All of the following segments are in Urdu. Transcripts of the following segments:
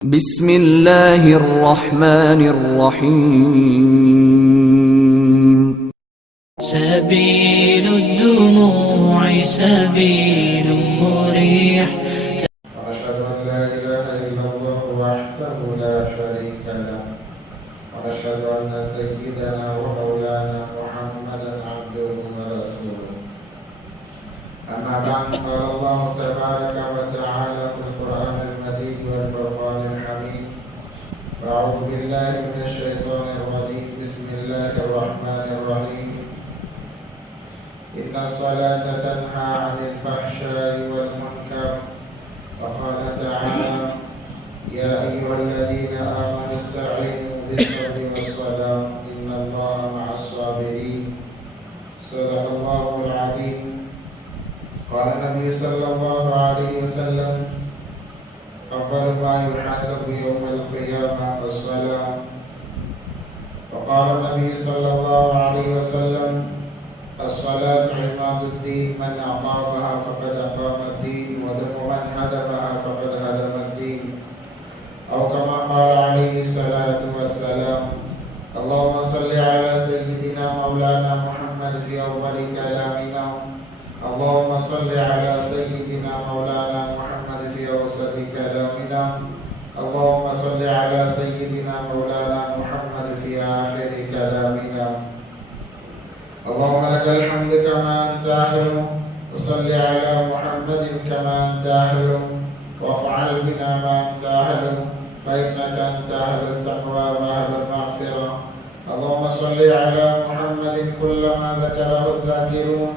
بسم اللہ الرحمن الرحیم سبيل الدموع سبيل مريح. ونشهد أن لا إله إلا الله وحده لا شريك له ونشهد أن سيدنا ومولانا محمدا عبده ورسوله. أما بعد، قال الله تبارك وتعالى في القرآن المجيد والفرقان الحميد: أعوذ بالله من الشيطان الرجيم، بسم الله الرحمن الرحيم. إن الصلاة تنهى عن الفحشاء والمنكر. وقال تعالى: يا أيها الذين آمنوا استعينوا بالصبر والصلاة إن الله مع الصابرين. صدق الله العظيم. قال النبي صلى الله عليه وسلم: أول ما يحاسب يوم القيامة الصلاة. وقال النبي صلى الله عليه وسلم: الصلاة عماد الدين، من أقامها فقد أقام الدين، ودم من هدمها فقد هدم الدين، أو كما قال عليه الصلاة والسلام. اللهم صل على سيدنا مولانا محمد في أول كلامنا، اللهم صل على سيدنا مولانا محمد في أوسط كلامنا، اللهم صل على سيدنا مولانا محمد في آخر كلامنا. اللهم لك الحمد كما أنت أهل، وصل على محمد كما أنت أهل، وافعل بنا ما أنت أهل، فإنك أنت أهل التقوى وأهل المغفرة. اللهم صل على محمد كلما ذكره الذاكرون،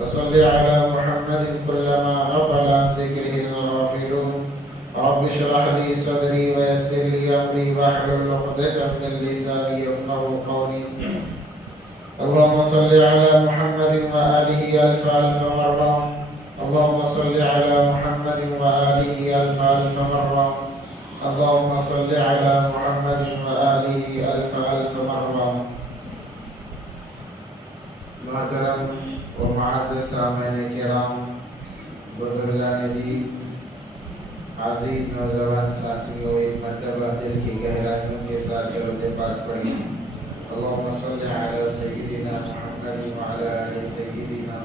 وصل على محمد كلما غفل عن ذكره الغافلون. رب اشرح لي صدري ويسر لي أمري واحلل عقدة من لساني يفقهوا قولي. اللهم صل على محمد وآله ألف ألف مرة، اللهم صل على محمد وآله ألف ألف مرة، اللهم صل على محمد وآله ألف ألف مرة. محترم و معزز سامعین کرام، بزرگان دین، عزیز نوجوان ساتھیوں، ایک مرتبہ دل کی گہرائیوں کے ساتھ درود پاک پڑھیں: اللهم صل على سيدنا محمد وعلى آل سيدنا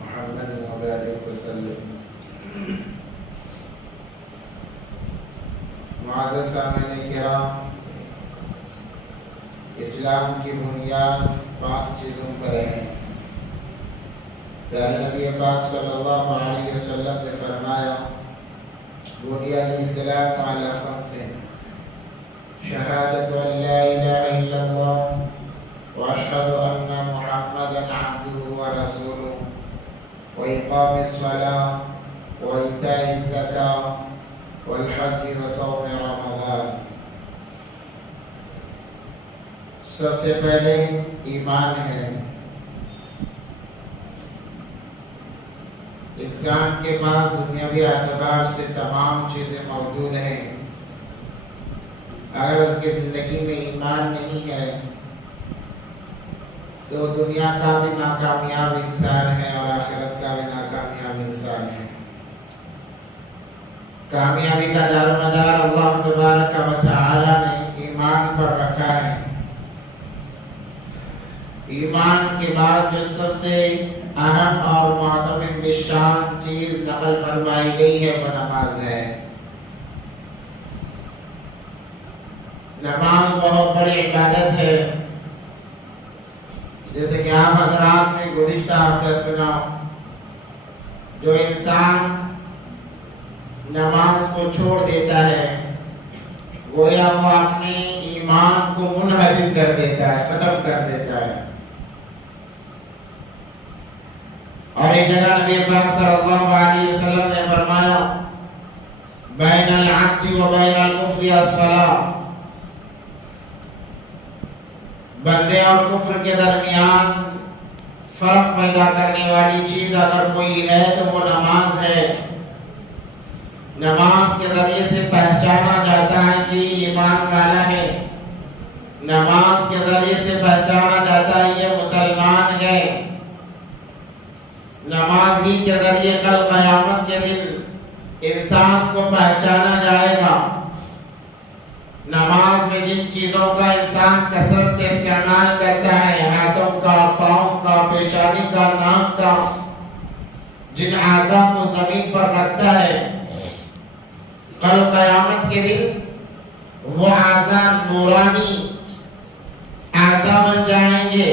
محمد وبارك وسلم. معزز سامعین کرام، اسلام کی بنیاد 5 چیزوں پر ہے. پیارے نبی پاک صلی اللہ علیہ وسلم نے فرمایا: بنی الاسلام علی 5: شہادت ان لا الہ الا اللہ، واشہد ان محمدا عبدہ ورسولہ، واقام الصلاۃ، وایتاء الزکاۃ، والحج وصوم رمضان. سب سے پہلے ایمان ہے. انسان کے پاس دنیاوی اعتبار سے تمام چیزیں موجود ہیں، اگر اس کی زندگی میں ایمان نہیں ہے تو دنیا کا بھی ناکامیاب انسان ہے اور آخرت کا بھی ناکامیاب انسان ہے. کامیابی کا دار و مدار اللہ تبارک و تعالی نے ایمان پر رکھا ہے. ایمان کے بعد جو سب سے اہم اور معتمد بشان چیز نقل فرمائی گئی ہے وہ نماز ہے. نماز بہت بڑی عبادت ہے. جیسے کہ آپ حضرات نے گزشتہ ہفتہ سنا، جو انسان نماز کو چھوڑ دیتا ہے گویا وہ اپنے ایمان کو منہدم کر دیتا ہے، ختم کر دیتا ہے. اور ایک جگہ نبی پاک صلی اللہ علیہ وسلم نے فرمایا: بین العبد و بین الکفر الصلاۃ. بندے اور کفر کے درمیان فرق پیدا کرنے والی چیز اگر کوئی ہے تو وہ نماز ہے. نماز کے ذریعے سے پہچانا جاتا ہے کہ ایمان والا ہے. نماز کے ذریعے سے پہچانا جاتا ہے یہ مسلمان ہے. نماز ہی کے ذریعے کل قیامت کے دن انسان کو پہچانا جائے گا میں جن چیزوں کا انسان کثرت سے استعمال کرتا ہے، ہاتھوں کا، پاؤں کا، پیشانی کا، ناک کا، جن اعضاء کو زمین پر رکھتا ہے، کل قیامت کے دن وہ اعضاء نورانی اعضاء بن جائیں گے.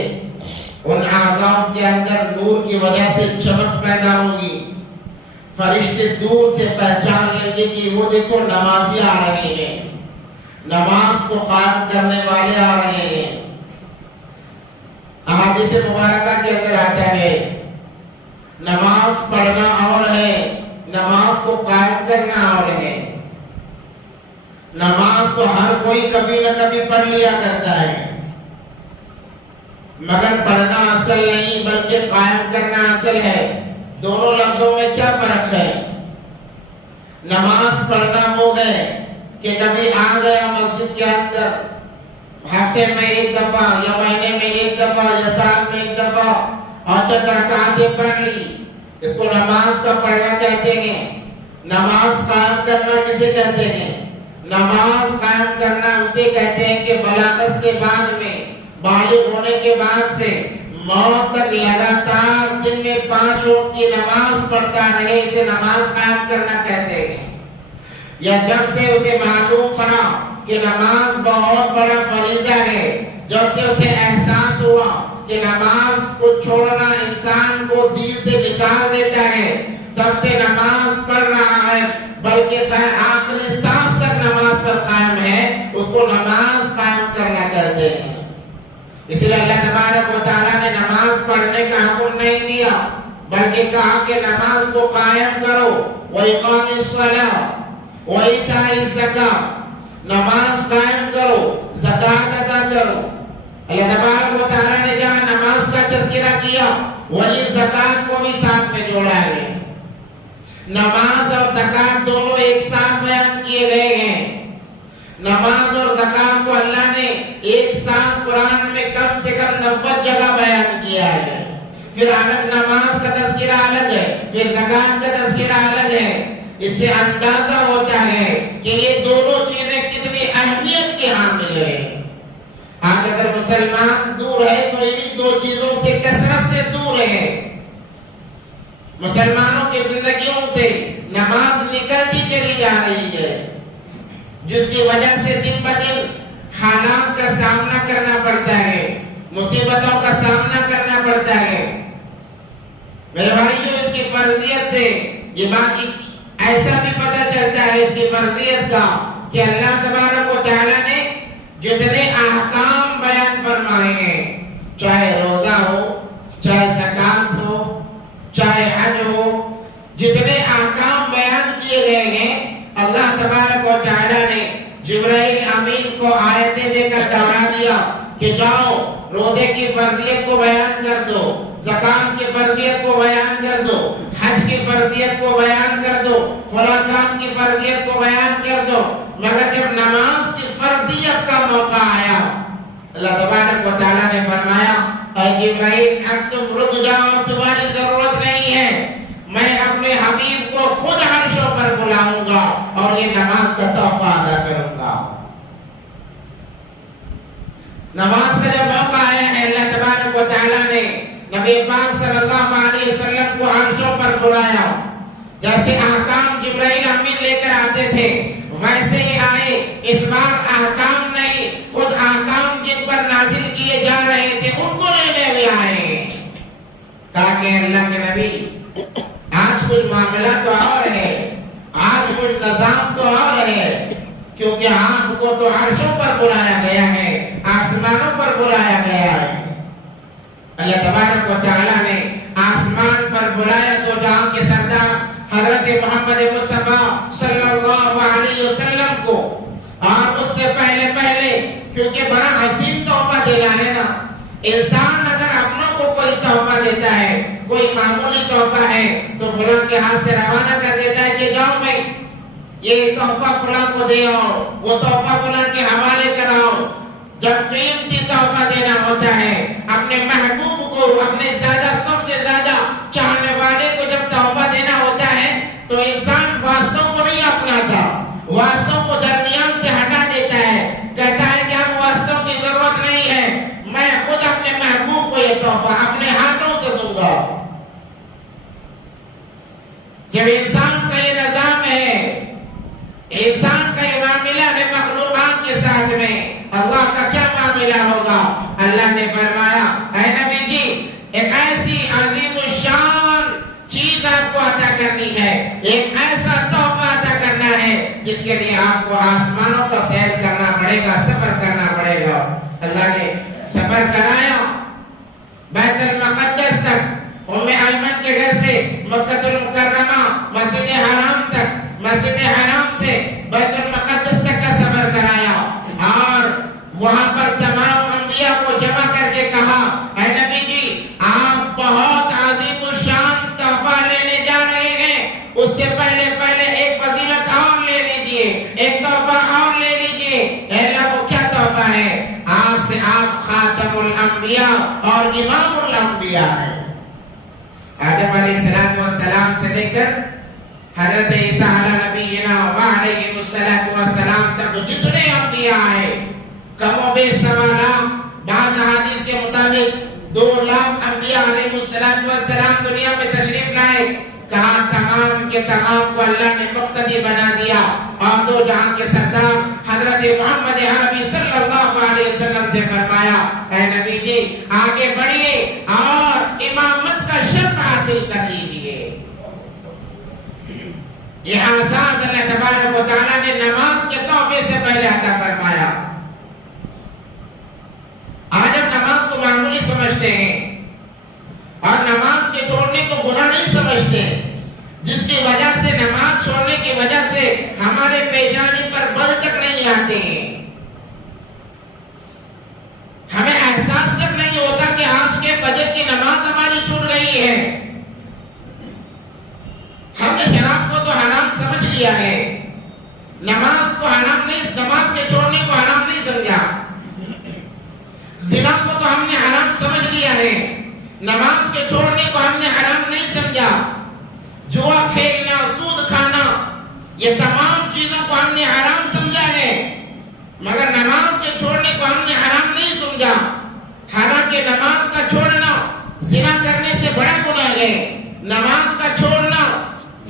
ان اعضاء کے اندر نور کی وجہ سے چمک پیدا ہوگی. فرشتے دور سے پہچان لیں گے کہ وہ دیکھو نمازی آ رہے ہیں، نماز کو قائم کرنے والے آ رہے ہیں. احادیث مبارکہ کے اندر آتا ہے نماز پڑھنا اور ہے، نماز کو قائم کرنا اور ہے. نماز تو ہر کوئی کبھی نہ کبھی پڑھ لیا کرتا ہے، مگر پڑھنا اصل نہیں بلکہ قائم کرنا اصل ہے. دونوں لفظوں میں کیا فرق ہے؟ نماز پڑھنا ہو گئے کہ کبھی آ گیا مسجد کے اندر، ہفتے میں ایک دفعہ یا مہینے میں ایک دفعہ یا سال میں ایک دفعہ اور چند رکعتیں پڑھ لی، اس کو نماز کا پڑھنا کہتے ہیں. نماز قائم کرنا کسے کہتے ہیں؟ نماز قائم کرنا اسے کہتے ہیں کہ بلاغت سے بعد میں، بالغ ہونے کے بعد سے موت تک لگاتار دن میں 5 وقت کی نماز پڑھتا رہے، اسے نماز قائم کرنا کہتے ہیں. یا جب سے اسے معلوم پڑا کہ نماز بہت بڑا فریضہ ہے، جب سے اسے احساس ہوا کہ نماز کو چھوڑنا انسان کو دین سے نکال دیتا ہے، تب سے نماز پڑھ رہا ہے، بلکہ آخری سانس تک نماز پر قائم ہے، اس کو نماز قائم کرنا کہتے ہیں. اس لیے اللہ تبارک و تعالیٰ نے نماز پڑھنے کا حکم نہیں دیا، بلکہ کہا کہ نماز کو قائم کرو. وَإِقَامِ الصَّلَاةِ وَإِيتَاءِ الزَّكَاةِ، نماز قائم کرو، زکوٰۃ ادا کرو. اللہ تبارک و تعالیٰ نے جہاں نماز کا تذکرہ کیا وہی زکوٰۃ کو بھی ساتھ میں جوڑا ہے. نماز اور زکوٰۃ دونوں ایک ساتھ بیان کیے گئے ہیں. نماز اور زکوٰۃ کو اللہ نے ایک ساتھ قرآن میں کم سے کم 90 جگہ بیان کیا ہے. پھر الگ نماز کا تذکرہ الگ ہے، پھر زکوٰۃ کا تذکرہ الگ ہے. اس سے اندازہ ہوتا ہے کہ یہ دونوں چیزیں کتنی اہمیت کی حامل ہیں. آج اگر مسلمان دور ہے تو انہی دو چیزوں سے کثرت سے دور ہے. مسلمانوں کی زندگیوں سے نماز نکلتی چلی جا رہی ہے، جس کی وجہ سے دن بدن حالات کا سامنا کرنا پڑتا ہے، مصیبتوں کا سامنا کرنا پڑتا ہے. میرے بھائیوں، اس کی فرضیت سے یہ بات ایسا بھی پتہ چلتا ہے اس کی فرضیت کا کہ اللہ تبارک و تعالیٰ نے جتنے احکام بیان فرمائے ہیں، چاہے روزہ ہو، چاہے زکوٰۃ ہو، چاہے حج ہو، جتنے احکام بیان کیے گئے ہیں، اللہ تبارک و تعالیٰ نے جبرائیل امین کو آیتیں دے کر دوڑا دیا کہ جاؤ روزے کی فرضیت کو بیان کر دو، زکوٰۃ کی فرضیت کو بیان کر دو، حج کی فرضیت کو بیان کر دو، فلاں کام کی فرضیت کو بیان کر دو. مگر جب نماز کی فرضیت کا موقع آیا، اللہ تبارک و تعالیٰ نے فرمایا اے جبرائیل اب تم رک جاؤ، تمہاری ضرورت نہیں ہے، میں اپنے حبیب کو خود عرشوں پر بلاؤں گا اور یہ نماز کا تحفہ ادا کروں گا. نماز کا جب موقع آیا ہے، اللہ تبارک و تعالیٰ نے نبی پاک صلی اللہ علیہ وسلم کو عرشوں پر بلایا. جیسے احکام جبرائیل امین لے کر آتے تھے ویسے ہی آئے. اس بار احکام نہیں، خود احکام جن پر نازل کیے جا رہے تھے ان کو لینے ہوئے آئے. کہا کہ اللہ کے نبی آج کچھ معاملہ تو اور ہے، آج کچھ نظام تو اور ہے، کیونکہ آپ کو تو عرشوں پر بلایا گیا ہے، آسمانوں پر بلایا گیا ہے. اللہ تبارک و تعالیٰ نے آسمان پر بلایا تو جہاں کے سردار حضرت محمد مصطفیٰ صلی اللہ علیہ وسلم کو، اور اس سے پہلے کیونکہ بڑا حسین تحفہ دینا ہے نا. انسان اگر اپنوں کو کوئی تحفہ دیتا ہے، کوئی معمولی تحفہ ہے تو فلاں کے ہاتھ سے روانہ کر دیتا ہے کہ جاؤ بھائی یہ تحفہ فلاں کو دے آؤ، وہ تحفہ فلاں کے حوالے کراؤ. جب قیمتی تحفہ دینا ہوتا ہے اپنے محبوب کو، اپنے سب سے زیادہ چاہنے والے کو جب تحفہ دینا ہوتا ہے تو انسان واسطوں کو نہیں اپناتا، واسطوں کو درمیان سے ہٹا دیتا ہے. کہتا ہے اللہ کا کیا معاملہ ہوگا؟ اللہ نے فرمایا اے نبی جی ایک ایسی عظیم الشان چیز آپ کو عطا کرنی ہے، ایک ایسا تحفہ عطا کرنا ہے جس کے لیے آپ کو آسمانوں کا سیر کرنا پڑے گا، سفر کرنا پڑے گا۔ اللہ نے سفر کرایا بیت المقدس تک، ام ایمن کے گھر سے مکہ المکرمہ مسجد حرام تک، مسجد حرام سے بیت المقدس تک کا سفر کرایا، اور وہاں پر تمام انبیاء کو جمع کر کے کہا اے نبی جی آپ بہت عظیم الشان تحفہ لینے جا رہے ہیں، اس سے پہلے ایک فضیلت اور لے لیجئے، ایک تحفہ اور لے لیجئے۔ اے اللہ وہ کیا تحفہ ہے؟ آج سے آپ خاتم الانبیاء اور امام الانبیاء ہیں۔ آدم علیہ السلام سے لے کر حضرت عیسیٰ علیہ نبینا وعلیہ السلام تک جتنے انبیاء آئے کم و بیش 1.25 لاکھ، بعض حدیث کے مطابق 2 لاکھ انبیاء علیہ السلام دنیا میں تشریف لائے، کہا تمام کے تمام کو اللہ نے مقتدی بنا دیا، اور 2 جہاں کے سردار حضرت محمد عربی صلی اللہ علیہ وسلم سے فرمایا اے نبی جی آگے بڑھیے اور امامت کا شرف حاصل کر لیجئے۔ یہ اعزاز اللہ تبارک و تعالیٰ نے نماز کے تحفے سے پہلے عطا فرمایا۔ آج ہم نماز کو معمولی سمجھتے ہیں اور نماز کے چھوڑنے کو گناہ نہیں سمجھتے، جس کی وجہ سے نماز چھوڑنے کی وجہ سے ہمارے پیشانی پر بل تک نہیں آتے ہیں، ہمیں احساس تک نہیں ہوتا کہ آج کے فجر کی نماز ہماری چھوٹ گئی ہے۔ ہم نے شراب کو تو حرام سمجھ لیا ہے، نماز کو حرام نہیں، نماز کے چھوڑنے کو حرام نہیں سمجھا، زنا کو تو ہم نے حرام سمجھ لیا ہے، نماز کے چھوڑنے کو ہم نے حرام نہیں سمجھا، جوا کھیلنا، سود کھانا، یہ تمام چیزوں کو ہم نے حرام سمجھا ہے، مگر نماز کے چھوڑنے کو ہم نے حرام نہیں سمجھا۔ حالانکہ نماز کا چھوڑنا زنا کرنے سے بڑا گناہ ہے، نماز کا چھوڑنا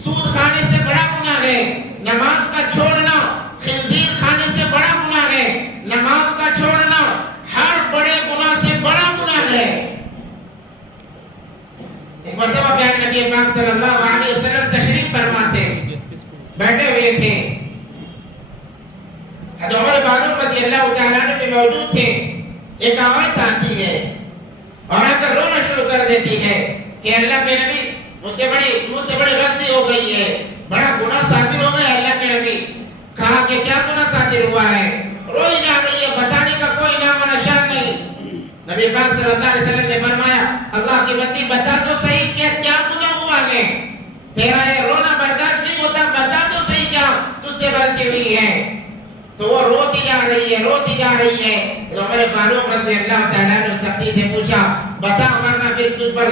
سود کھانے سے بڑا گناہ ہے، نماز کا چھوڑنا خنزیر کھانے سے بڑا گناہ ہے، نماز کا چھوڑنا ہر بڑے گناہ سے بڑا گناہ ہے۔ ایک مرتبہ پیارے نبی پاک صلی اللہ علیہ وسلم تشریف فرما تھے، بیٹھے ہوئے تھے، حضرت عمر فاروق رضی اللہ تعالیٰ عنہ بھی موجود تھے۔ ایک عورت آتی ہے اور آ کر رونا شروع کر دیتی ہے کہ اللہ کے نبی مجھ سے بڑی غلطی ہو گئی ہے، بڑا گناہ صادر ہو گیا۔ اللہ کے نبی کہا کہ کیا گناہ صادر ہوا ہے؟ روئی جا رہی ہے، بتانے کا کوئی نام و نشان نہیں۔ نبی پاک صلی اللہ علیہ وسلم نے فرمایا اللہ کی بندی بتا تو صحیح کہ کیا گناہ ہوا ہے، تیرا یہ رونا برداشت نہیں ہوتا، بتا تو صحیح کیا تجھ سے غلطی ہوئی ہے۔ تو وہ روتی جا رہی ہے۔ عمر فاروق رضی اللہ تعالیٰ نے سختی سے پوچھا بتا ورنہ پھر تجھ پر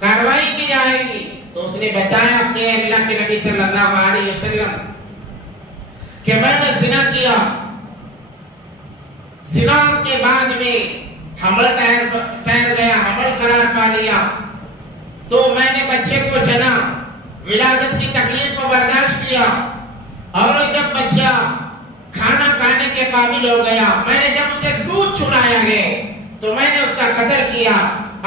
کاروائی کی جائے گی۔ تو اس نے بتایا کہ اللہ کے نبی صلی اللہ علیہ وسلم کہ میں نے زنا کیا، زنا کے بعد میں حمل ٹھہر گیا، حمل قرار پا لیا، تو میں نے بچے کو جنا، ولادت کی تکلیف کو برداشت کیا، اور جب بچہ کھانا کھانے کے قابل ہو گیا، میں نے جب اسے دودھ چھڑایا ہے تو میں نے اس کا قتل کیا،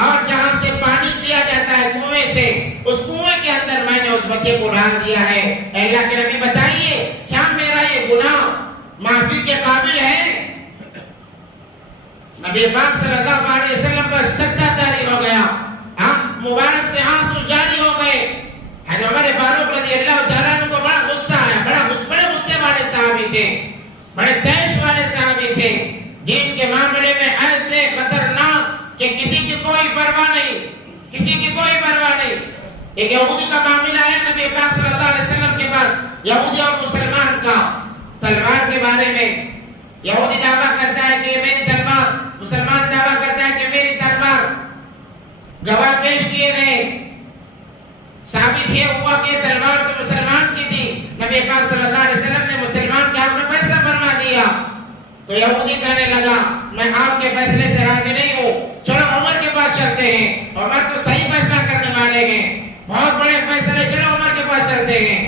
اور جہاں سے پانی پیا جاتا ہے کنویں سے، اس کنویں کے اندر میں نے اس بچے کو ڈال دیا ہے۔ اللہ کے نبی بتائیے کیا میرا یہ گناہ معافی کے قابل ہے؟ نبی پاک صلی اللہ علیہ وسلم پر سجدہ جاری ہو گیا، آنکھ مبارک سے آنسو جاری ہو گئے۔ حضرت عمر فاروق رضی اللہ تعالیٰ عنہ کو بڑا غصہ آیا، بڑے غصے والے صحابی تھے، بڑے تیش والے صحابی تھے، دین کے معاملے میں ایسے خطرناک کہ کسی کی کوئی پرواہ نہیں۔ ایک یہودی کا معاملہ ہے نبی پاک صلی اللہ علیہ وسلم کے پاس، یہودی اور مسلمان کا، تلوار کے بارے میں یہودی دعویٰ کرتا ہے کہ میری تلوار، مسلمان دعویٰ کرتا ہے کہ میری تلوار، گواہ پیش کیے گئے، ثابت یہ ہوا کہ تلوار تو مسلمان کی تھی، نبی پاک صلی اللہ علیہ وسلم نے مسلمان کے حق میں فیصلہ فرما دیا۔ تو یہودی کہنے لگا میں آپ کے فیصلے سے راضی نہیں ہوں، چلو عمر کے پاس چلتے ہیں، عمر تو صحیح فیصلہ کرنے والے ہیں، بہت بڑے فیصلے، چلو عمر کے پاس چلتے ہیں۔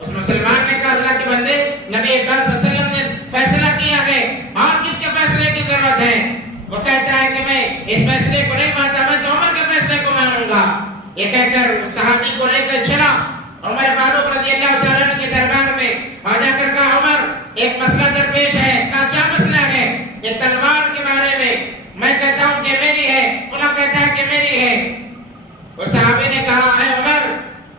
اس مسلمان نے کہا اللہ کے بندے، نبی پاک صلی اللہ علیہ وسلم نے فیصلہ کیا ہے، اور کس کے کہتا ہے کہ میں اس فیصلے کو نہیں مانتا، میں تو عمر کے فیصلے کو مانوں گا. یہ کہہ کر صحابی کو لے کر چلا عمر فاروق رضی اللہ تعالیٰ عنہ کے دربار میں، اور جا کر کہا عمر ایک مسئلہ درپیش ہے. کہا کیا مسئلہ ہے؟ یہ تلوار کے بارے میں کہتا ہوں کہ میری ہے، فلاں کہتا ہے کہ میری ہے. وہ صحابی نے کہا اے عمر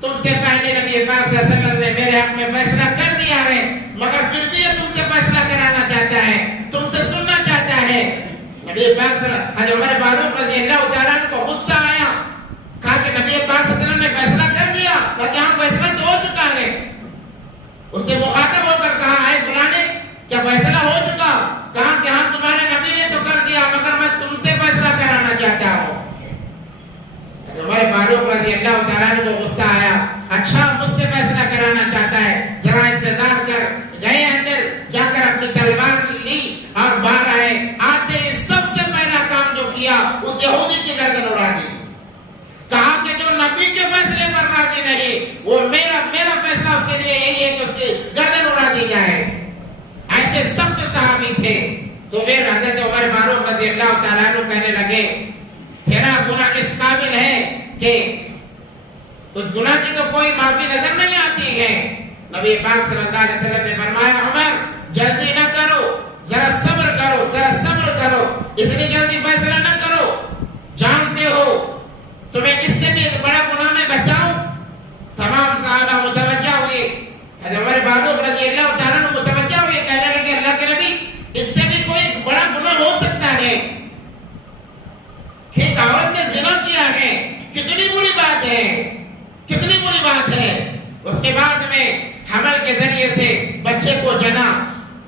تم سے پہلے نبی پاک صلی اللہ علیہ وسلم نے میرے حق میں فیصلہ کر دیا ہے، مگر پھر بھی یہ تم سے فیصلہ کرانا چاہتا ہے، تم سے سننا چاہتا ہے. نبی پاک صلی اللہ علیہ وسلم عمر فاروق رضی اللہ تعالیٰ عنہ کو غصہ آیا. کہا کہ نبی پاک صلی اللہ علیہ وسلم نے فیصلہ کر دیا. کہا کہ ہاں فیصلہ تو ہو چکا ہے. اس سے مخاطب ہو کر کہا اے فلانے کیا فیصلہ ہو چکا؟ کہا کہ ہاں تمہارے نبی نے تو کر دیا، مگر میں تم سے فیصلہ کرانا چاہتا ہوں. عمر فاروق رضی اللہ تعالیٰ عنہ کو غصہ آیا. اچھا مجھ سے فیصلہ کرانا چاہتا ہے، ذرا انتظار کر. گئے اندر، جا کر اپنی تلوار لی اور باہر آئے. آتے ہی سب سے پہلا کام جو کیا اس یہودی کی گردن اڑا دی. کہا کہ جو نبی کے فیصلے پر راضی نہیں، وہ میرا فیصلہ اس کے لیے یہی ہے کہ اس کی گردن اڑا دی جائے. ایسے سخت صحابی تھے. تو پھر حضرت عمر فاروق رضی اللہ تعالیٰ عنہ کہنے لگے تیرا گناہ اس قابل ہے کہ اس گناہ کی تو کوئی معافی نظر نہیں آتی ہے. نبی پاک صلی اللہ علیہ وسلم نے فرمایا عمر جلدی نہ کرو، ذرا صبر کرو، اتنی جلدی فیصلہ نہ کرو. جانتے ہو تمہیں اس سے بھی ایک بڑا گناہ میں بچاؤں. تمام صحابہ متوجہ ہوئے. حضرت عمر فاروق رضی اللہ تعالیٰ عنہ متوجہ ہوئے، کہنے لگے اللہ کے نبی اس سے بھی کوئی بڑا گناہ ہو سکتا ہے کہ ایک عورت نے زنا کیا ہے. کتنی بری بات ہے، کتنی بری بات ہے. اس کے بعد میں حمل کے ذریعے سے بچے کو جنا،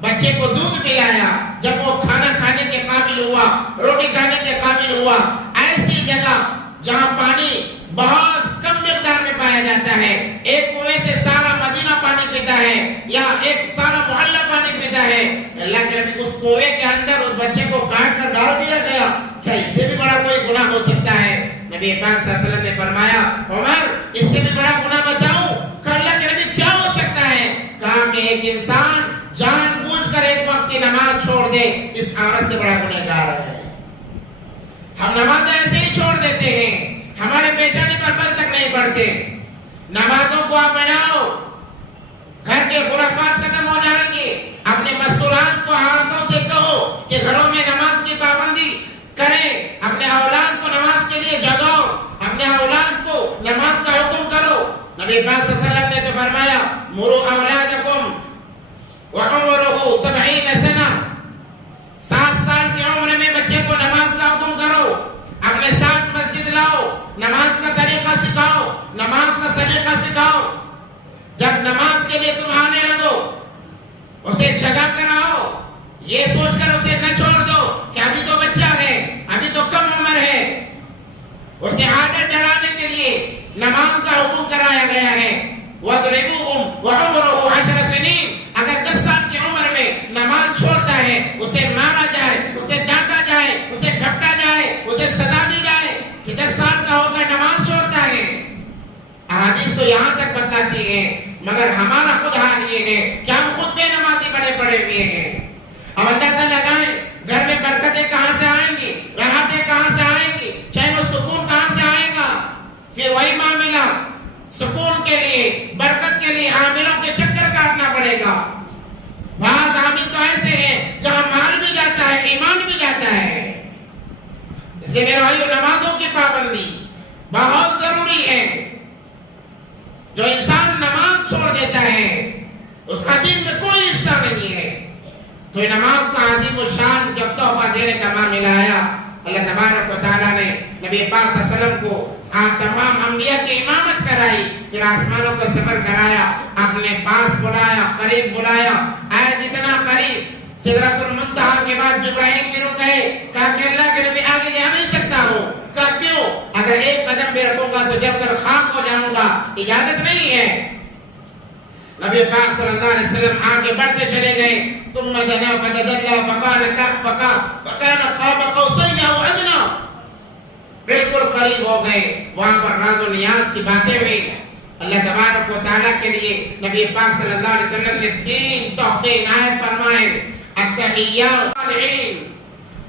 بچے کو دودھ پلایا. جب وہ کھانا کھانے کے قابل ہوا، روٹی کھانے کے قابل ہوا، ایسی جگہ جہاں پانی بہت کم مقدار میں پایا جاتا ہے، ایک کنویں سے سارا مدینہ پانی پیتا ہے یا ایک سارا محلہ پانی پیتا ہے، اللہ کے نبی اس کنویں کے اندر اس بچے کو کاٹ کر ڈال دیا گیا. کیا اس سے بھی بڑا کوئی گناہ ہو سکتا ہے؟ نبی پاک صلی اللہ علیہ وسلم نے فرمایا عمر اس سے بھی بڑا گناہ بتاؤں؟ کہ اللہ کے نبی کیا ہو سکتا ہے؟ کہا کہ ایک انسان جان بوجھ کر ایک وقت کی نماز چھوڑ دے، اس عورت سے بڑا گنہگار ہے. ہم نماز ایسے ہی چھوڑ دیتے ہیں، ہمارے پیشانی پر بند تک نہیں پڑھتے. نمازوں کو آپ بناؤ، گھر کے خرافات ختم ہو جائیں گے. اپنے مستورات کو عورتوں سے کہو کہ گھروں میں نماز کی پابندی کریں. اپنے اولاد کو نماز کے لیے جگاؤ، اپنے اولاد کو نماز کا حکم کرو. نبی پاک صلی اللہ علیہ وسلم نے تو فرمایا مروا اولادکم وعمرہ 70 سنہ، 7 سال کی عمر میں بچے کو نماز کا حکم کرو. اپنے ساتھ مسجد لاؤ، نماز کا طریقہ سکھاؤ، نماز کا سلیقہ سکھاؤ. جب نماز کے لیے تم آنے لگو اسے جگہ کراؤ. یہ سوچ کر اسے نہ چھوڑ دو کہ ابھی تو بچہ ہے، ابھی تو کم عمر ہے. اسے عادت ڈرانے کے لیے نماز کا حکم کرایا گیا ہے. وَضْرِبُوهُمْ وَعُمْرُهُ 10 سنین. اگر 10 سال کی عمر میں نماز چھوڑتا ہے اسے مارا جائے، اسے ڈانٹا جائے، اسے ڈھپٹا جائے، اسے سزا دی جائے کہ 10 سال کا ہو کر نماز چھوڑتا ہے. احادیث تو یہاں تک بتاتی ہیں، مگر ہمارا خود حال یہ ہے کہ ہم خود بے نمازی بنے پڑے ہوئے ہیں. اب اندازہ لگائیں گھر میں برکتیں کہاں سے آئیں گی، راحتیں کہاں سے آئیں گی، چین و سکون کہاں سے آئے گا. پھر وہی معاملہ، سکون کے لیے، برکت کے لیے عاملوں کے چکر کاٹنا پڑے گا. بعض عامل تو ایسے ہیں جہاں مال بھی جاتا ہے، ایمان بھی جاتا ہے. اس لیے میرے بھائیو نمازوں کی پابندی بہت ضروری ہے. جو انسان نماز چھوڑ دیتا ہے اس کا دین میں کوئی حصہ نہیں ہے. تو نماز کا عظیم الشان جب تحفہ دینے کا معاملہ آیا، اللہ تبارک و تعالیٰ نے نبی پاک صلی اللہ علیہ وسلم کو تمام انبیاء کی امامت کرائی، پھر آسمانوں کا سفر کرایا، اپنے پاس بلایا، قریب بلایا. آئے جتنا قریب سدرۃ المنتہا کے بعد جبرائیل بھی رک گئے. کہا کہ اللہ کے نبی آگے جا نہیں سکتا ہوں. کہا کیوں؟ اگر ایک قدم بھی رکھوں گا تو جب کر خاک ہو جاؤں گا، اجازت نہیں ہے. نبی پاک صلی اللہ علیہ وسلم آگے بڑھتے چلے گئے. ثم دنا فتدلى فكان قاب قوسين او ادنى. بالکل قریب ہو گئے. وہاں پر راز و نیاز کی باتیں ہوئی. اللہ تبارک و تعالیٰ کے لیے نبی پاک صلی اللہ علیہ وسلم نے 3 تحفے عنایت فرمائے. التحیات الصالحین،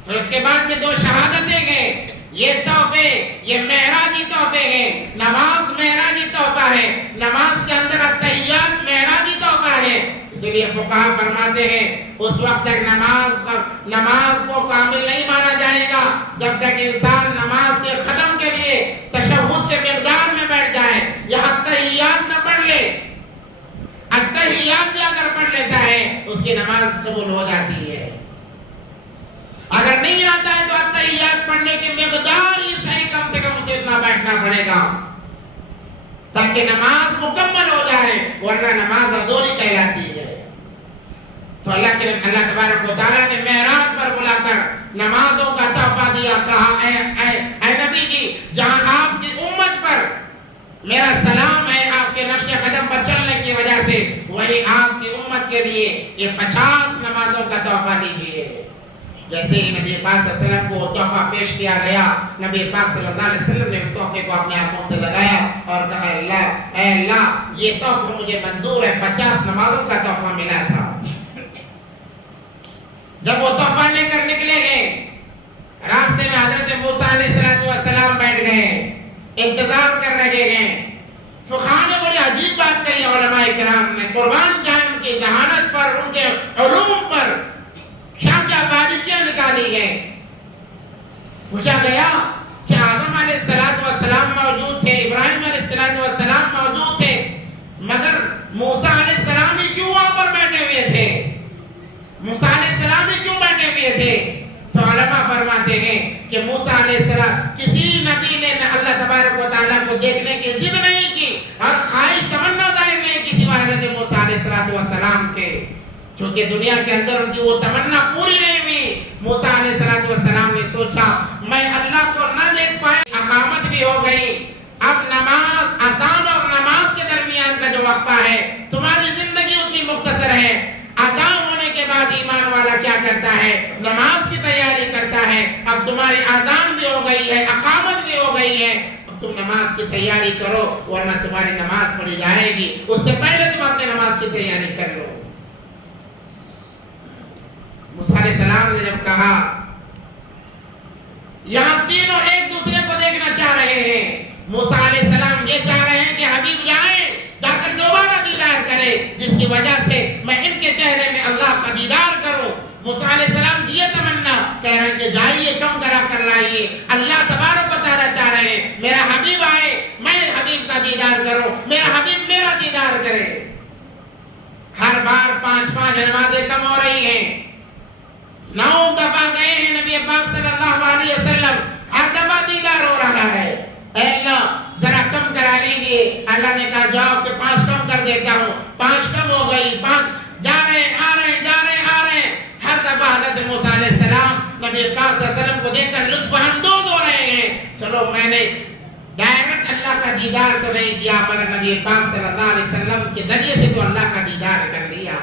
پھر اس کے بعد میں 2 شہادتیں گئے. یہ تحفے یہ معراجی تحفے ہیں. نماز معراجی تحفہ ہے. نماز کے اندر التحیات معراجی تحفہ ہے. اس لیے فقہا فرماتے ہیں اس وقت تک نماز کو کامل نہیں مانا جائے گا جب تک انسان نماز کے ختم کے لیے تشہد کے مقدار میں بیٹھ جائے یا التحیات نہ پڑھ لے. التحیات بھی اگر پڑھ لیتا ہے اس کی نماز قبول ہو جاتی ہے. اگر نہیں آتا ہے تو التحیات پڑھنے کی مقدار ہی صحیح کم سے کم اسے اتنا بیٹھنا پڑے گا تاکہ نماز مکمل ہو جائے ورنہ نماز ادھوری کہلاتی ہے. تو اللہ تبارک و تعالیٰ نے معراج پر بلا کر نمازوں کا تحفہ دیا. کہا اے نبی جی جہاں آپ کی امت پر میرا سلام ہے آپ کے نقش قدم پر چلنے کی وجہ سے وہی آپ کی امت کے لیے یہ 50 نمازوں کا تحفہ دیجیے. جیسے ہی نبی پاک صلی اللہ علیہ وسلم کو تحفہ پیش کیا گیا نبی پاک صلی اللہ علیہ وسلم نے اس تحفے کو اپنے آنکھوں سے لگایا اور کہا اے اللہ یہ تحفہ مجھے منظور ہے. 50 نمازوں کا تحفہ ملا تھا. جب وہ تحفہ لے کر نکلے گئے راستے میں حضرت موسیٰ علیہ السلام بیٹھ گئے انتظار کر رہے ہیں. فقہاء نے بڑی عجیب بات کہی علماء کرام نے قربان جائیں ان کی ذہانت پر ان کے علوم پر کیا کیا باریکیاں نکالی گئیں. پوچھا گیا کہ آدم علیہ السلام موجود تھے ابراہیم علیہ السلام موجود تھے مگر موسیٰ علیہ السلام ہی کیوں وہاں پر بیٹھے ہوئے تھے. موسیٰ علیہ السلام ہی کیوں بیٹھے ہوئے تھے. تو علماء فرماتے ہیں کہ موسیٰ علیہ السلام کسی نبی نے اللہ تبارک و تعالیٰ کو دیکھنے کی ضد نہیں کی اور خواہش تمنا ظاہر نہیں کی سوائے حضرت موسیٰ علیہ السلام کے. چونکہ دنیا کے اندر ان کی وہ تمنا پوری نہیں ہوئی. موسیٰ علیہ السلام نے سوچا میں اللہ کو نہ دیکھ پائے. اقامت بھی ہو گئی. اب نماز اذان اور نماز کے درمیان کا جو وقفہ ہے تمہاری زندگی اتنی مختصر ہے. اذان ہونے کے بعد ایمان والا کیا کرتا ہے نماز کی تیاری کرتا ہے. اب تمہاری اذان بھی ہو گئی ہے اقامت بھی ہو گئی ہے اب تم نماز کی تیاری کرو ورنہ تمہاری نماز پڑھی جائے گی. اس سے پہلے تم اپنے نماز کی تیاری کر لو. موسیٰ علیہ السلام نے جب کہا یہاں تینوں ایک دوسرے کو دیکھنا چاہ رہے ہیں. موسیٰ علیہ السلام یہ چاہ رہے ہیں کہ حبیب جائیں جا کر دوبارہ دیدار کرے جس کی وجہ سے میں ان کے چہرے میں اللہ کا دیدار کروں. موسیٰ علیہ السلام کی یہ تمنا کہہ رہے ہیں کہ جائیے کم کرا کر لائیے. اللہ تبارک و تعالیٰ چاہ رہے ہیں میرا حبیب آئے میں حبیب کا دیدار کروں میرا حبیب میرا دیدار کرے. ہر بار 5 نمازیں کم ہو رہی ہیں. 9 دفعہ گئے ہیں نبی پاک صلی اللہ علیہ وسلم ہر دفعہ دیدار ہو رہا ہے. اے اللہ ذرا کم کرا لیجیے. اللہ نے کہا جاؤ کہ 5 کم کر دیتا ہوں. 5 کم ہو گئی. 5 جا رہے آ رہے ہر دفعہ حضرت موسیٰ علیہ السلام نبی پاک صلی اللہ علیہ وسلم کو دیکھ کر لطف اندوز ہو رہے ہیں. چلو میں نے ڈائریکٹ اللہ کا دیدار تو نہیں کیا مگر نبی پاک صلی اللہ علیہ وسلم کے ذریعے سے تو اللہ کا دیدار کر لیا.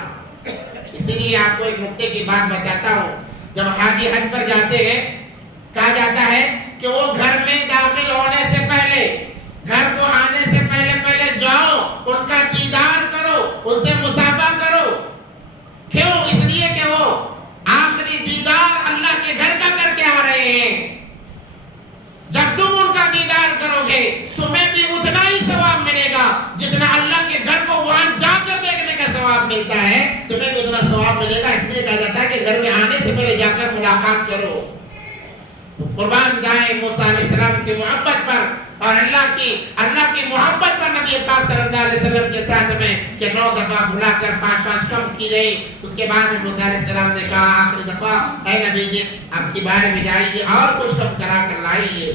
اسی لیے آپ کو ایک نکتے کی بات بتاتا ہوں. جب حاجی حج پر جاتے ہیں کہا جاتا ہے کہ وہ گھر میں داخل ہونے سے پہلے گھر کو آنے سے پہلے جاؤ ان کا دیدار کرو ان سے مصافحہ کرو. کیوں؟ اس لیے کہ وہ آخری دیدار اللہ کے گھر کا کر کے آ رہے ہیں. جب تم ان کا دیدار کرو گے تمہیں بھی اتنا ہی ثواب ملے گا جتنا اللہ کے گھر کو وہاں جا کر دیکھنے کا ثواب ملتا ہے. تمہیں بھی اتنا ثواب ملے گا. اس لیے کہا جاتا ہے کہ گھر میں آنے سے پہلے جا کر ملاقات کرو. تو قربان جائیں موسیٰ علیہ السلام کی محبت پر اور اللہ کی محبت پر نبی پاک صلی اللہ علیہ وسلم کے ساتھ میں کہ 9 دفعہ بلا کر 5 کم کی گئی. اس کے بعد میں موسیٰ علیہ السلام نے کہا آخری دفعہ اے نبی جی آپ کی بارے میں جائیے اور کچھ کم کرا کر لائیے.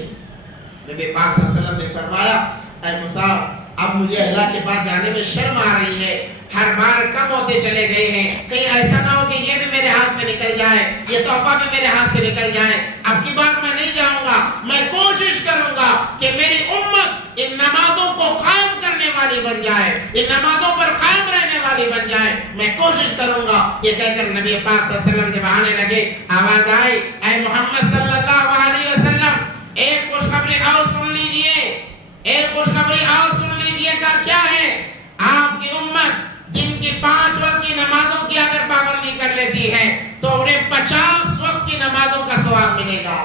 نبی پاک صلی اللہ علیہ وسلم نے فرمایا اے موسیٰ اب مجھے اللہ کے پاس جانے میں شرم آ رہی ہے. ہر بار کم ہوتے چلے گئے ہیں. کہیں ایسا نہ ہو کہ یہ بھی میرے ہاتھ سے نکل جائے یہ تحفہ بھی میرے ہاتھ سے نکل جائے. اب کی بار میں نہیں جاؤں گا. میں کوشش کروں گا کہ میری امت ان نمازوں کو قائم کرنے والی بن جائے ان نمازوں پر قائم رہنے والی بن جائے. میں کوشش کروں گا. یہ کہہ کر نبی پاک صلی اللہ علیہ وسلم جب آنے لگے آواز آئی اے محمد صلی اللہ علیہ وسلم ایک خوشخبری اور سن لیجئے. ایک خوشخبری اور سن لیجئے. کا کیا ہے؟ آپ کی امت جن کی 5 وقت کی نمازوں کی اگر پابندی کر لیتی ہے تو انہیں 50 وقت کی نمازوں کا ثواب ملے گا.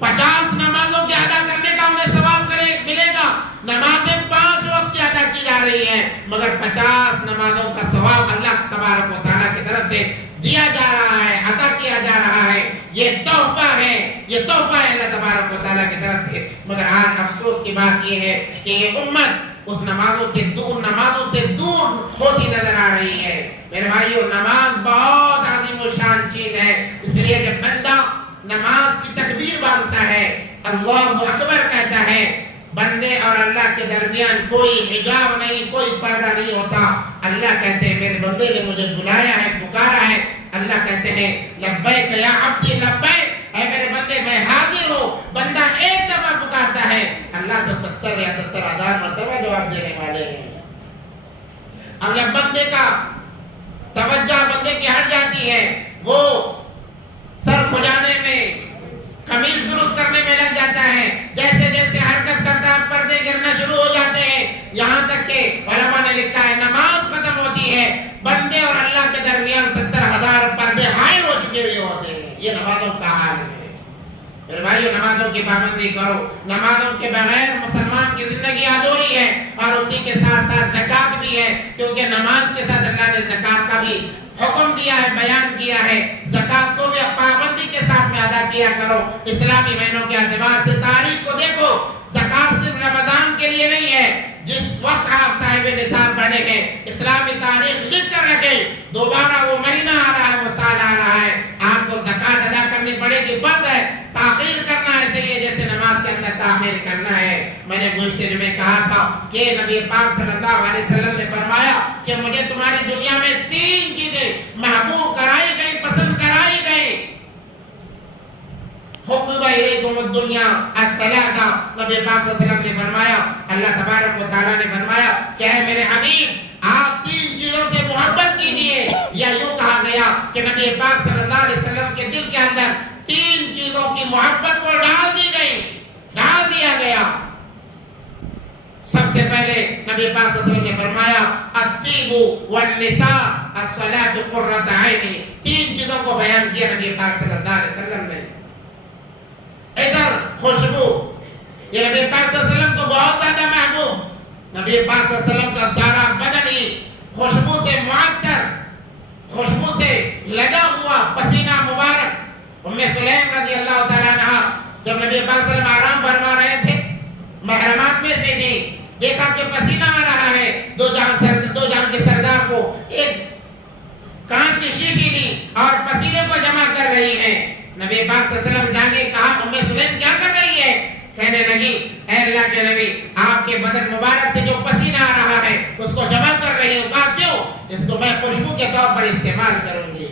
50 نمازوں کے ادا کرنے کا انہیں ثواب ملے گا. نمازیں 5 وقت کی ادا کی جا رہی ہیں مگر 50 نمازوں کا ثواب اللہ تبارک و تعالیٰ کی طرف سے دیا جا رہا ہے, عطا کیا جا رہا ہے. یہ تحفہ ہے اللہ تبارک و تعالیٰ کی طرف سے. مگر آج افسوس کی بات یہ ہے کہ یہ امت اس نمازوں سے دور ہوتی نظر آ رہی ہے. میرے بھائیو, نماز بہت عظیم و شان چیز ہے. اس لیے کہ بندہ نماز کی تکبیر باندھتا ہے, اللہ اکبر کہتا ہے, بندے اور اللہ کے درمیان کوئی حجاب نہیں, کوئی پردہ نہیں ہوتا. اللہ کہتے ہیں میرے بندے نے مجھے بلایا ہے, پکارا ہے. اللہ کہتے ہیں لبیک یا عبدی لبیک, اے میرے بندے میں حاضر ہوں. بندہ ایک دفعہ پکارتا ہے, اللہ تو 70 یا 70,000 مرتبہ جواب دینے والے ہیں. اب جب بندے کا توجہ بندے کی ہٹ جاتی ہے, وہ سر کھجانے میں, قمیض درست کرنے میں لگ جاتا ہے, جیسے جیسے حرکت کرتا ہے پردے گرنا شروع ہو جاتے ہیں. یہاں تک کہ علماء نے لکھا ہے نماز ختم ہوتی ہے, بندے اور اللہ کے درمیان 70,000 پردے حائل ہو چکے ہوئے ہوتے ہیں. یہ نمازوں کا حال ہے. میرے بھائیو, نمازوں کی پابندی کرو. نمازوں کے بغیر مسلمان کی زندگی ادھوری ہے. اور اسی کے ساتھ ساتھ زکوٰۃ بھی ہے, کیونکہ نماز کے ساتھ اللہ نے زکوٰۃ کا بھی حکم دیا ہے, بیان کیا ہے. زکوٰۃ کو بھی پابندی کے ساتھ میں ادا کیا کرو. اسلامی مہینوں کے اعتبار سے تاریخ کو دیکھو, زکوٰۃ صرف رمضان کے لیے نہیں ہے. جس وقت آپ صاحب نصاب بنے ہیں, اسلامی تاریخ لکھ کر رکھیں, دوبارہ وہ مہینہ آ رہا ہے, وہ سال آ رہا ہے, آپ کو زکوٰۃ ادا کرنی پڑے گی. فرض ہے. تاخیر کرنا ایسے ہی ہے جیسے نماز کے اندر تاخیر کرنا ہے. میں نے گزشتہ جمعے کہا تھا کہ نبی پاک صلی اللہ علیہ وسلم نے فرمایا کہ مجھے تمہاری دنیا میں 3 چیزیں محبوب کرائی گئی, پسند کرائی گئی. حبب الیکم الدنیا الثلاثہ, نبی پاک صلی اللہ علیہ وسلم نے فرمایا, اللہ تبارک و تعالیٰ نے فرمایا کہ اے میرے حبیب آپ 3 چیزوں سے محبت کیجئے. یا یوں کہا گیا کہ نبی پاک صلی اللہ علیہ وسلم کے دل کے اندر 3 چیزوں کی محبت کو ڈال دیا گیا. سب سے پہلے نبی پاک صلی اللہ علیہ وسلم نے فرمایا الطیب والنساء الصلاۃ قرۃ عینی. 3 چیزوں کو بیان کیا نبی پاک صلی اللہ علیہ وسلم نے. ادھر خوشبو, یہ نبی پاک صلی اللہ علیہ وسلم کو بہت زیادہ محبوب. نبی پاک صلی اللہ علیہ وسلم کا سارا بدن ہی خوشبو سے معطر, خوشبو سے لگا ہوا, پسینہ مبارک. ام سلیم رضی اللہ تعالیٰ عنہا جب نبی پاک صلی اللہ علیہ وسلم آرام فرما رہے تھے, محرمات میں سے تھی, دیکھا کہ پسینہ آ رہا ہے. دو جہاں کے سردار کو ایک کانچ کی شیشی لی اور پسینے کو جمع کر رہی ہیں. نبی پاک صلی اللہ علیہ وسلم جاگے, کہا ام سلیم کیا کر رہی ہے؟ کہنے لگی اے اللہ کے نبی آپ کے بدن مبارک سے جو پسینہ آ رہا ہے اس کو جمع کر رہی ہوں. کہا کیوں؟ اس کو میں خوشبو کے طور پر استعمال کروں گی.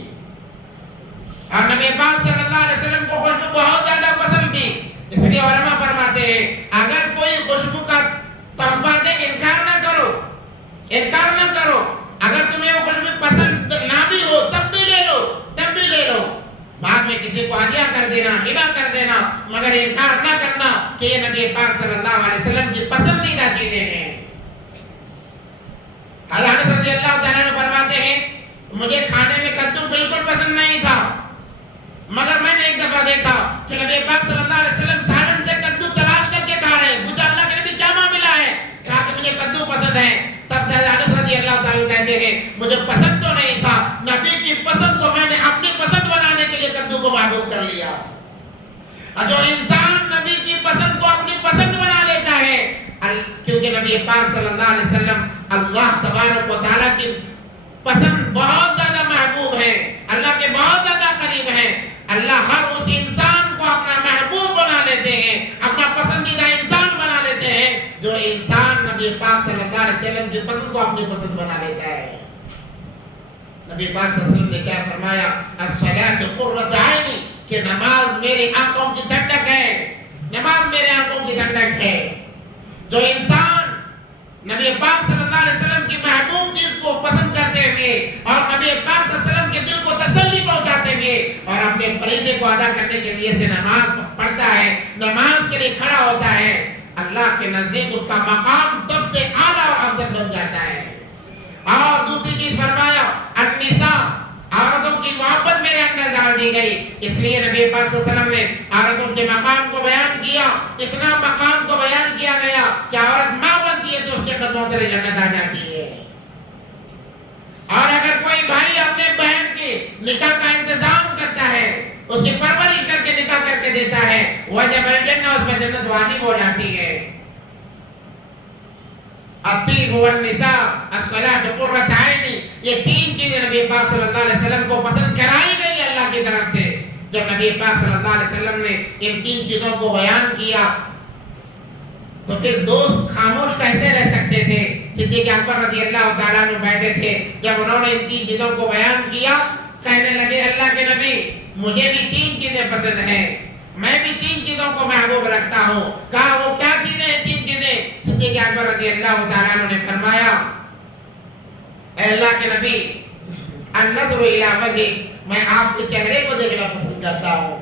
اور نبی پاک صلی اللہ علیہ وسلم کو خوشبو بہت زیادہ پسند تھی. اس لیے علماء فرماتے ہیں اگر کوئی خوشبو کا تحفہ دے انکار نہ کرو. اگر تمہیں وہ خوشبو پسند نہ بھی ہو تب بھی لے لو. بعد میں کسی کو ہدیہ کر دینا, ہبہ کر دینا, مگر انکار نہ کرنا کہ یہ نبی پاک صلی اللہ علیہ وسلم کی پسندیدہ چیزیں ہیں. حضرت رضی اللہ تعالیٰ عنہ فرماتے ہیں مجھے کھانے میں کدو بالکل پسند نہیں تھا, مگر میں نے ایک دفعہ دیکھا کہ نبی پاک صلی اللہ علیہ وسلم سالن سے کدو تلاش کر کے کھا رہے ہیں. پوچھا اللہ کے نبی کیا معاملہ ہے؟ کہا کہ مجھے کدو پسند ہے. تب سے حضرت رضی اللہ تعالیٰ کہتے ہیں مجھے پسند تو نہیں تھا, نبی کی پسند کو میں نے اپنی پسند بنانے کے لیے کدو کو محبوب کر لیا. اور جو انسان نبی کی پسند کو اپنی پسند بنا لیتا ہے, کیونکہ نبی پاک صلی اللہ علیہ وسلم اللہ تبارک و تعالیٰ کی پسند بہت زیادہ محبوب ہے, اللہ کے بہت زیادہ قریب ہیں. اللہ ہر اس انسان کو اپنا محبوب بنا لیتے ہیں, اپنا پسندیدہ انسان بنا لیتے ہیں جو انسان نبی پاک صلی اللہ علیہ وسلم کی پسند کو اپنی پسند بنا لیتا ہے. نبی پاک صلی اللہ علیہ وسلم نے کیا فرمایا؟ الصلاۃ قرۃ عینی, کہ نماز میری آنکھوں کی ٹھنڈک ہے. نماز میرے آنکھوں کی ٹھنڈک ہے. جو انسان نبی پاک صلی اللہ علیہ وسلم کی محبوب چیز کو پسند کرتے ہوئے اور نبی پاک صلی اللہ علیہ وسلم کے دل کو تسلی پہنچاتے ہوئے اور اپنے فریضے کو ادا کرنے کے لیے سے نماز پڑھتا ہے, نماز کے لیے کھڑا ہوتا ہے, اللہ کے نزدیک اس کا مقام سب سے اعلیٰ اور افضل بن جاتا ہے. اور دوسری چیز فرمایا النساء، عورتوں کی محبت میرے اندر ڈال دی گئی، اس لیے نبی پاک صلی اللہ علیہ وسلم نے عورتوں کے مقام کو بیان کیا، اتنا مقام کو بیان کیا گیا کہ عورت ماں بنتی ہے تو اس کے قدموں تلے جنت آ جاتی ہے۔ اور اگر کوئی بھائی اپنے بہن کے نکاح کا انتظام کرتا ہے، اس کی پرورش کر کے نکاح کر کے دیتا ہے، وجب الجنہ، اس پر جنت واجب ہو جاتی ہے۔ الطیب والنساء الصلاۃ قرۃ عین، یہ تین چیزیں نبی پاک صلی اللہ علیہ وسلم کو پسند کرائی گئی اللہ کی طرف سے۔ جب نبی پاک صلی اللہ علیہ وسلم نے ان تین چیزوں کو بیان کیا تو پھر دوست خاموش کیسے رہ سکتے تھے؟ صدیق اکبر رضی اللہ تعالیٰ عنہ بیٹھے تھے، جب انہوں نے ان تین چیزوں کو بیان کیا کہنے لگے اللہ کے نبی مجھے بھی تین چیزیں پسند ہیں، میں بھی تین چیزوں کو محبوب رکھتا ہوں۔ کہا وہ کیا چیزیں ہیں تین چیزیں؟ صدیق اکبر رضی اللہ تعالیٰ عنہ نے فرمایا اے اللہ کے نبی النظر الی وجہک، میں آپ کے چہرے کو دیکھنا پسند کرتا ہوں۔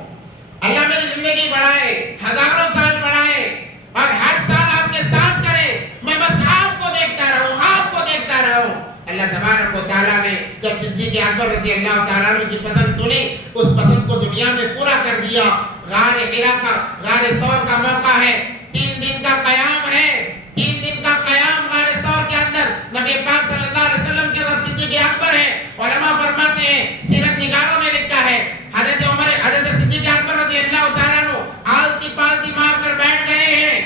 اللہ میری زندگی بڑھائے، ہزاروں سال بڑھائے اور ہر سال آپ کے ساتھ کرے، میں بس آپ کو دیکھتا رہوں، آپ کو دیکھتا رہوں۔ اللہ تبارک و تعالیٰ نے جب صدیق اکبر رضی اللہ تعالیٰ عنہ کی پسند سنی، اس پسند کو دنیا میں پورا کر دیا۔ غار حرا کا، غار ثور کا موقع ہے، 3 دن کا قیام ہے، 3 دن کا قیام غار ثور کے اندر نبی پاک صلی اللہ علیہ وسلم کے ساتھ صدیق اکبر ہے۔ علماء فرماتے ہیں، سیرت نگاروں نے لکھا ہے حضرت صدیق اکبر رضی اللہ تعالیٰ عنہ آلتی پالتی مار کر بیٹھ گئے ہیں،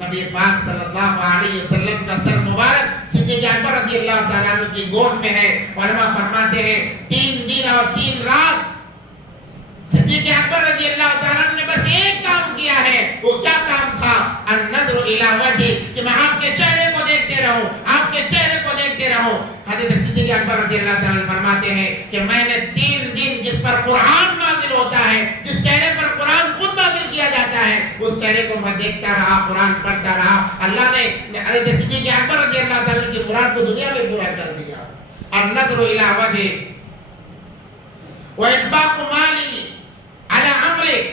نبی پاک صلی اللہ علیہ وسلم کا سر مبارک صدیق اکبر رضی اللہ تعالیٰ عنہ کی گود میں ہے۔ علماء فرماتے ہیں 3 دن اور 3 رات صدیق اکبر رضی اللہ تعالیٰ عنہ نے بس ایک کام کیا ہے۔ وہ کیا کام تھا؟ النظر الی وجہک، کہ میں آپ کے چہرے کو دیکھتے رہوں، آپ کے چہرے کو دیکھتے رہوں۔ حضرت صدیق اکبر رضی اللہ تعالیٰ عنہ فرماتے ہیں کہ میں نے 3 دن جس پر قرآن نازل ہوتا ہے، جس چہرے پر قرآن خود نازل کیا جاتا ہے، اس چہرے کو میں دیکھتا رہا، قرآن پڑھتا رہا۔ اللہ نے حضرت صدیق اکبر رضی اللہ تعالیٰ عنہ کی مراد کو دنیا میں پورا کر دیا۔ النظر الی وجہک وانفاق مالی علی امرک،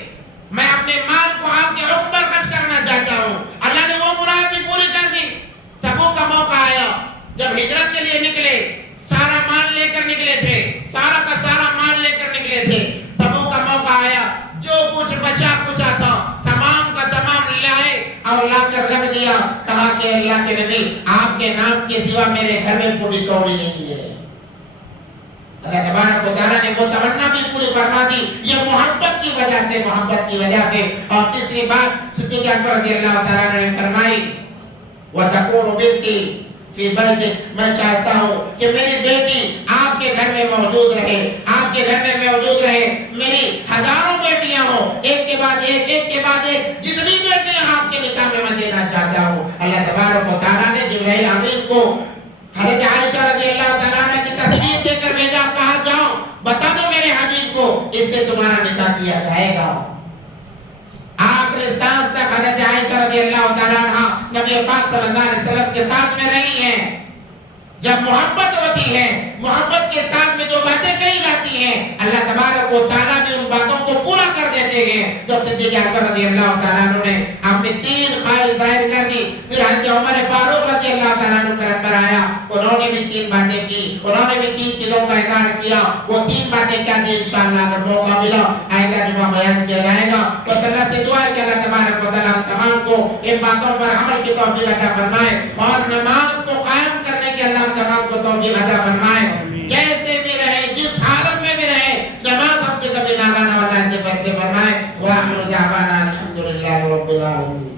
میں اپنے مال کو آپ کے حکم پر خرچ کرنا چاہتا ہوں۔ اللہ نے وہ مراد بھی پوری کر دی۔ تبوک کا موقع آیا، جب ہجرت کے لیے نکلے، سارا مال لے کر نکلے تھے، سارا کا سارا مال لے کر نکلے تھے۔ تبوک کا موقع آیا، جو کچھ بچا کچا تھا تمام کا تمام لائے اور لا کر رکھ دیا۔ کہا کہ اللہ کے نبی آپ کے نام کے سوا میرے گھر میں پوری کوڑی نہیں ہے۔ اللہ تبارک و تعالیٰ نے وہ تمنا بھی پوری فرما دی، یہ محبت کی وجہ سے، محبت کی وجہ سے۔ اور تیسری بات صدیق اکبر رضی اللہ تعالیٰ نے فرمائی وَتَكُونُ بِنْتِي فِي بَيْتِكَ، میں چاہتا ہوں کہ میری بیٹی آپ کے گھر میں موجود رہے، آپ کے گھر میں موجود رہے، میری ہزاروں بیٹیاں ہوں، ایک کے بعد ایک، ایک کے بعد ایک، جتنی بیٹیاں آپ کے نکاح میں دینا چاہتا ہوں۔ اللہ تبارک و تعالیٰ نے جبرائیل امین کو حضرت عائشہ رضی اللہ تعالیٰ عنہ کی تصویر دے کر بھیجا، کہا جاؤ بتا دو میرے حبیب کو اس سے تمہارا نکاح کیا جائے گا۔ آخری سانس تک حضرت عائشہ رضی اللہ تعالیٰ عنہ نبی پاک صلی اللہ علیہ وسلم کے ساتھ میں رہی ہیں۔ جب محبت ہوتی ہے، محبت کے ساتھ میں جو باتیں کہی جاتی ہیں، اللہ تبارک و تعالیٰ بھی ان باتوں کو پورا کر دیتے ہیں۔ جب صدیق اکبر رضی اللہ تعالیٰ عنہ نے اپنی 3 خواہش ظاہر کر دی، پھر حضرت عمر فاروق رضی اللہ تعالیٰ عنہ کا نمبر آیا، انہوں نے بھی 3 باتیں کی، انہوں نے بھی 3 چیزوں کا اظہار کیا۔ وہ 3 باتیں کیا تھیں؟ انشاءاللہ اگر موقع ملا آئندہ جمعہ بیان کیا جائے گا۔ بس اللہ سے دعا ہے کہ اللہ تبارک و تعالیٰ ہم تمام کو ان باتوں پر عمل کی توفیق عطا فرمائے اور نماز کو قائم کرنے کی اللہ تمام کو توفیق عطا فرمائے۔ جیسے بھی رہے، جس حالت میں بھی رہے، نماز ہم سے کبھی ناراض نہ ہونا، ایسے فیصلے فرمائے۔ وآخر دعوانا الحمدللہ رب العالمین۔